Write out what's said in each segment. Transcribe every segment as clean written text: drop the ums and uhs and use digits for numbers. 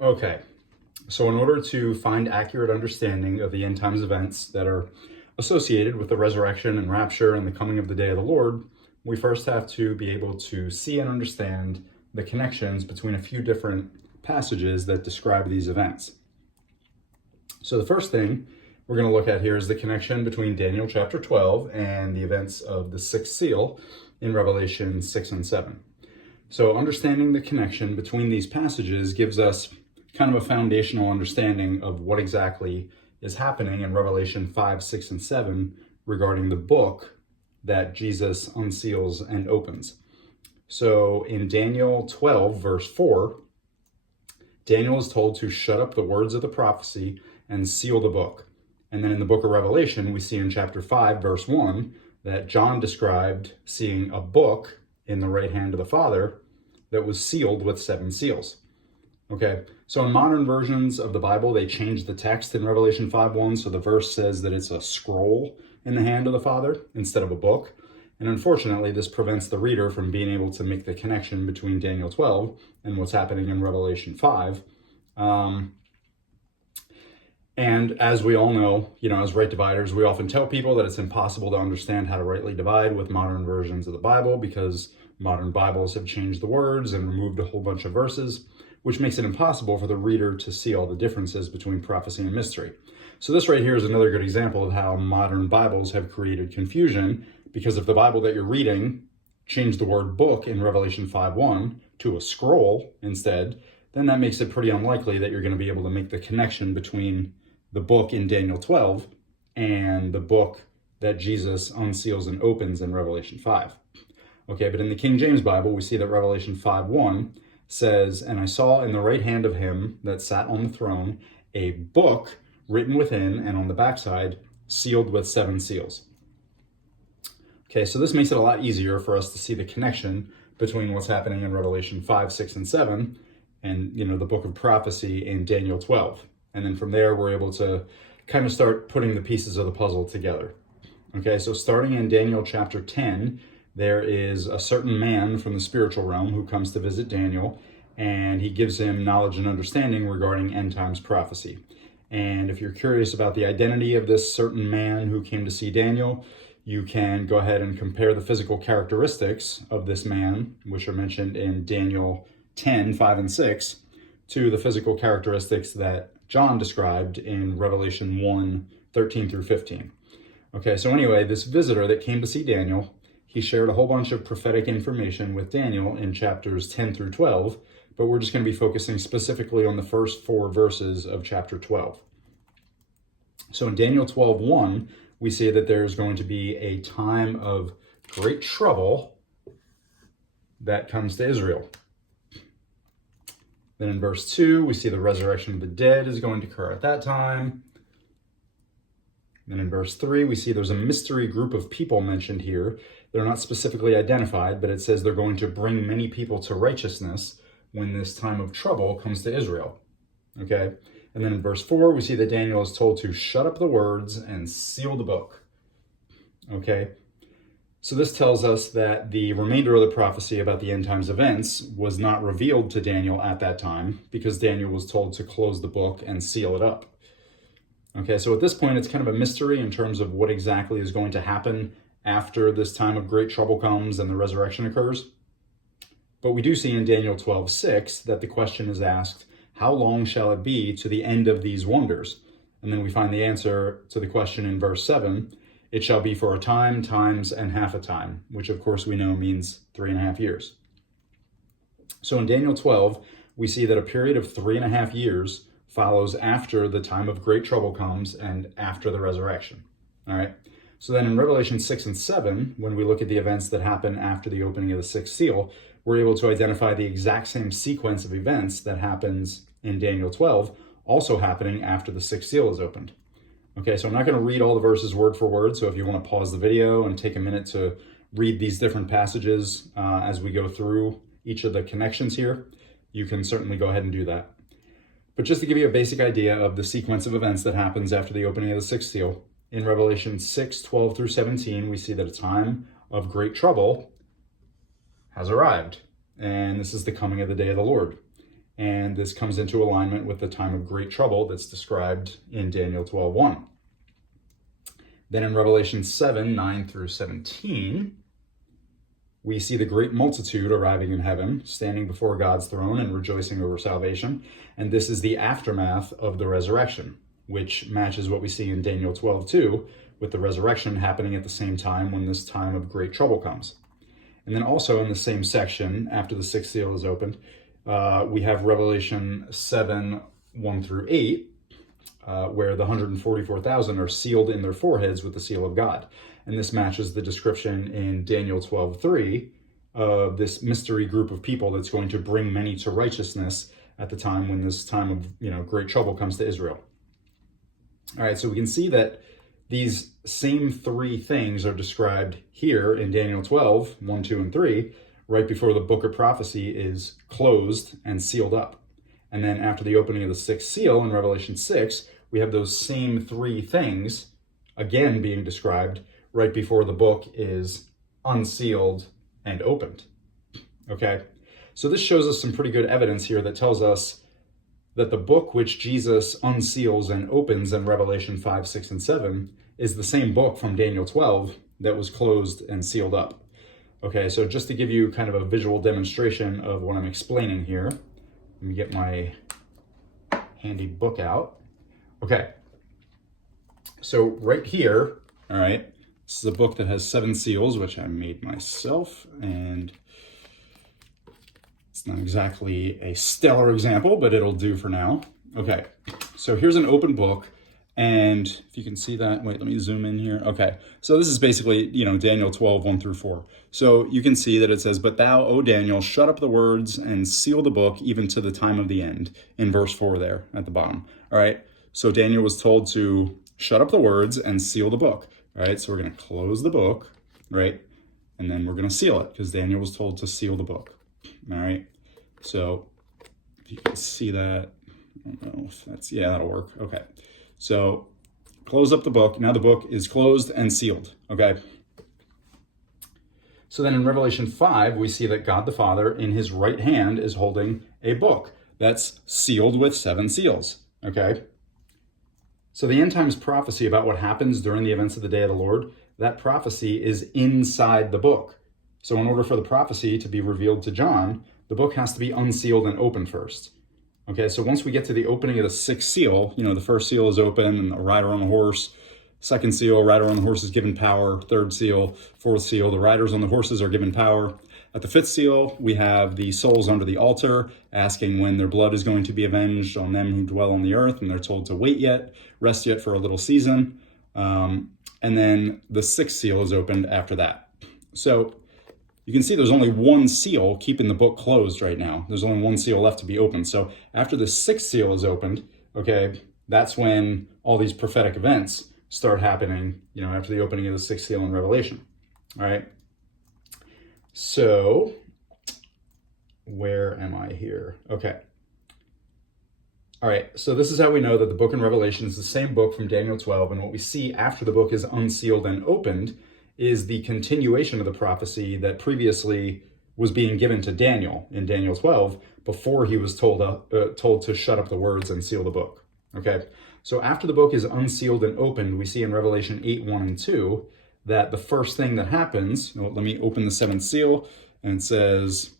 Okay, so in order to find accurate understanding of the end times events that are associated with the resurrection and rapture and the coming of the day of the Lord, we first have to be able to see and understand the connections between a few different passages that describe these events. So the first thing we're going to look at here is the connection between Daniel chapter 12 and the events of the sixth seal in Revelation 6 and 7. So understanding the connection between these passages gives us kind of a foundational understanding of what exactly is happening in Revelation 5, 6, and 7 regarding the book that Jesus unseals and opens. So in Daniel 12, verse 4, Daniel is told to shut up the words of the prophecy and seal the book. And then in the book of Revelation, we see in chapter 5, verse 1, that John described seeing a book in the right hand of the Father that was sealed with 7 seals. Okay, so in modern versions of the Bible, they changed the text in Revelation 5:1, so the verse says that it's a scroll in the hand of the Father instead of a book. And unfortunately, this prevents the reader from being able to make the connection between Daniel 12 and what's happening in Revelation 5. And as we all know, as right dividers, we often tell people that it's impossible to understand how to rightly divide with modern versions of the Bible because modern Bibles have changed the words and removed a whole bunch of verses, which makes it impossible for the reader to see all the differences between prophecy and mystery. So this right here is another good example of how modern Bibles have created confusion, because if the Bible that you're reading changed the word book in Revelation 5:1 to a scroll instead, then that makes it pretty unlikely that you're going to be able to make the connection between the book in Daniel 12 and the book that Jesus unseals and opens in Revelation 5. Okay, but in the King James Bible, we see that Revelation 5:1 says, "And I saw in the right hand of him that sat on the throne a book written within and on the backside, sealed with 7 seals." Okay, so this makes it a lot easier for us to see the connection between what's happening in Revelation 5, 6, and 7 and, the book of prophecy in Daniel 12. And then from there, we're able to kind of start putting the pieces of the puzzle together. Okay, so starting in Daniel chapter 10, there is a certain man from the spiritual realm who comes to visit Daniel, and he gives him knowledge and understanding regarding end times prophecy. And if you're curious about the identity of this certain man who came to see Daniel, you can go ahead and compare the physical characteristics of this man, which are mentioned in Daniel 10, 5, and 6, to the physical characteristics that John described in Revelation 1, 13 through 15. Okay, so anyway, this visitor that came to see Daniel, he shared a whole bunch of prophetic information with Daniel in chapters 10 through 12, but we're just going to be focusing specifically on the first 4 verses of chapter 12. So in Daniel 12:1, we see that there's going to be a time of great trouble that comes to Israel. Then in verse 2, we see the resurrection of the dead is going to occur at that time. Then in verse 3, we see there's a mystery group of people mentioned here. They're not specifically identified, but it says they're going to bring many people to righteousness when this time of trouble comes to Israel. Okay? And then in verse 4, we see that Daniel is told to shut up the words and seal the book. Okay? So this tells us that the remainder of the prophecy about the end times events was not revealed to Daniel at that time because Daniel was told to close the book and seal it up. Okay, so at this point, it's kind of a mystery in terms of what exactly is going to happen after this time of great trouble comes and the resurrection occurs. But we do see in Daniel 12:6 that the question is asked, how long shall it be to the end of these wonders? And then we find the answer to the question in verse 7, it shall be for a time, times, and half a time, which of course we know means 3.5 years. So in Daniel 12, we see that a period of 3.5 years follows after the time of great trouble comes and after the resurrection. All right. So then in Revelation 6 and 7, when we look at the events that happen after the opening of the 6th seal, we're able to identify the exact same sequence of events that happens in Daniel 12, also happening after the 6th seal is opened. Okay, so I'm not going to read all the verses word for word, so if you want to pause the video and take a minute to read these different passages as we go through each of the connections here, you can certainly go ahead and do that. But just to give you a basic idea of the sequence of events that happens after the opening of the 6th seal, in Revelation 6, 12 through 17, we see that a time of great trouble has arrived, and this is the coming of the day of the Lord. And this comes into alignment with the time of great trouble that's described in Daniel 12:1. Then in Revelation 7:9 through 17, we see the great multitude arriving in heaven, standing before God's throne and rejoicing over salvation. And this is the aftermath of the resurrection, which matches what we see in Daniel 12:2, with the resurrection happening at the same time when this time of great trouble comes. And then also in the same section, after the sixth seal is opened, we have Revelation 7:1 through 8, where the 144,000 are sealed in their foreheads with the seal of God. And this matches the description in Daniel 12:3 of this mystery group of people that's going to bring many to righteousness at the time when this time of great trouble comes to Israel. All right, so we can see that these same three things are described here in Daniel 12:1, 2, and 3, right before the book of prophecy is closed and sealed up. And then after the opening of the sixth seal in Revelation 6, we have those same three things again being described right before the book is unsealed and opened. Okay, so this shows us some pretty good evidence here that tells us that the book which Jesus unseals and opens in Revelation 5, 6, and 7 is the same book from Daniel 12 that was closed and sealed up. Okay, so just to give you kind of a visual demonstration of what I'm explaining here, let me get my handy book out. Okay, so right here, all right, this is a book that has 7 seals, which I made myself, and it's not exactly a stellar example, but it'll do for now. Okay, so here's an open book, and if you can see that, wait, let me zoom in here. Okay, so this is basically, Daniel 12:1 through 4. So you can see that it says, "But thou, O Daniel, shut up the words and seal the book even to the time of the end," in verse 4 there at the bottom. All right, so Daniel was told to shut up the words and seal the book. All right, so we're going to close the book, right? And then we're going to seal it because Daniel was told to seal the book. All right, so if you can see that, I don't know if that's, yeah, that'll work. Okay, so close up the book. Now the book is closed and sealed, okay? So then in Revelation 5, we see that God the Father in his right hand is holding a book that's sealed with 7 seals, okay? So the end times prophecy about what happens during the events of the day of the Lord, that prophecy is inside the book. So in order for the prophecy to be revealed to John, the book has to be unsealed and opened first. Okay, so once we get to the opening of the 6th seal, the first seal is open and a rider on a horse. Second seal, rider on the horse is given power. Third seal, fourth seal, the riders on the horses are given power. At the 5th seal, we have the souls under the altar asking when their blood is going to be avenged on them who dwell on the earth, and they're told to wait yet, rest yet for a little season. And then the 6th seal is opened after that. So you can see there's only one seal keeping the book closed right now. There's only one seal left to be opened. So after the 6th seal is opened, okay, that's when all these prophetic events start happening, after the opening of the 6th seal in Revelation. All right. So where am I here? Okay. All right. So this is how we know that the book in Revelation is the same book from Daniel 12. And what we see after the book is unsealed and opened is the continuation of the prophecy that previously was being given to Daniel in Daniel 12 before he was told to shut up the words and seal the book. Okay, so after the book is unsealed and opened, we see in Revelation 8:1 and 2 that the first thing that happens, let me open the 7th seal, and it says,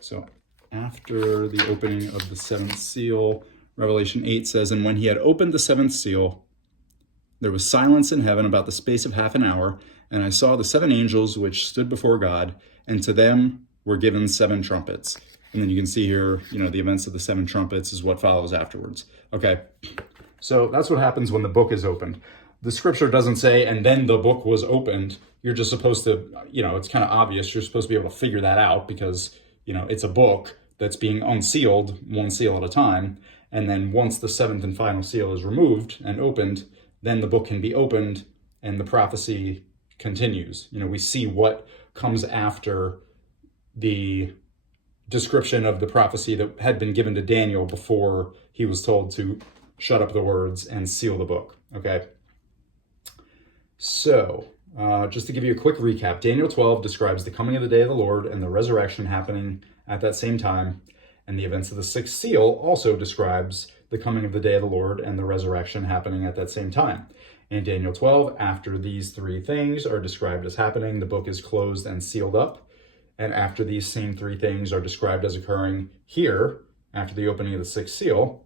so after the opening of the 7th seal, Revelation 8 says, "And when he had opened the 7th seal, there was silence in heaven about the space of half an hour, and I saw the 7 angels which stood before God, and to them were given 7 trumpets." And then you can see here, the events of the 7 trumpets is what follows afterwards. Okay, so that's what happens when the book is opened. The scripture doesn't say, and then the book was opened. You're just supposed to, it's kind of obvious. You're supposed to be able to figure that out because, it's a book that's being unsealed, one seal at a time. And then once the 7th and final seal is removed and opened, then the book can be opened and the prophecy continues. We see what comes after the description of the prophecy that had been given to Daniel before he was told to shut up the words and seal the book. Okay. So just to give you a quick recap, Daniel 12 describes the coming of the day of the Lord and the resurrection happening at that same time. And the events of the sixth seal also describes the coming of the day of the Lord and the resurrection happening at that same time. In Daniel 12, after these three things are described as happening, the book is closed and sealed up. And after these same three things are described as occurring here, after the opening of the sixth seal,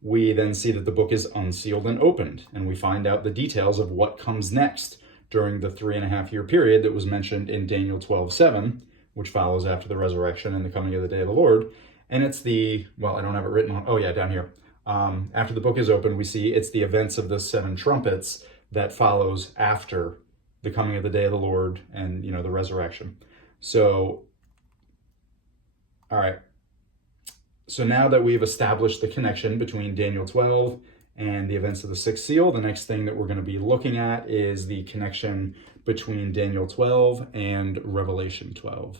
we then see that the book is unsealed and opened, and we find out the details of what comes next during the 3.5-year period that was mentioned in Daniel 12:7, which follows after the resurrection and the coming of the day of the Lord. And it's I don't have it written on, down here. After the book is open, we see it's the events of the 7 trumpets that follows after the coming of the day of the Lord and, the resurrection. So, all right. So now that we've established the connection between Daniel 12 and the events of the sixth seal, the next thing that we're going to be looking at is the connection between Daniel 12 and Revelation 12.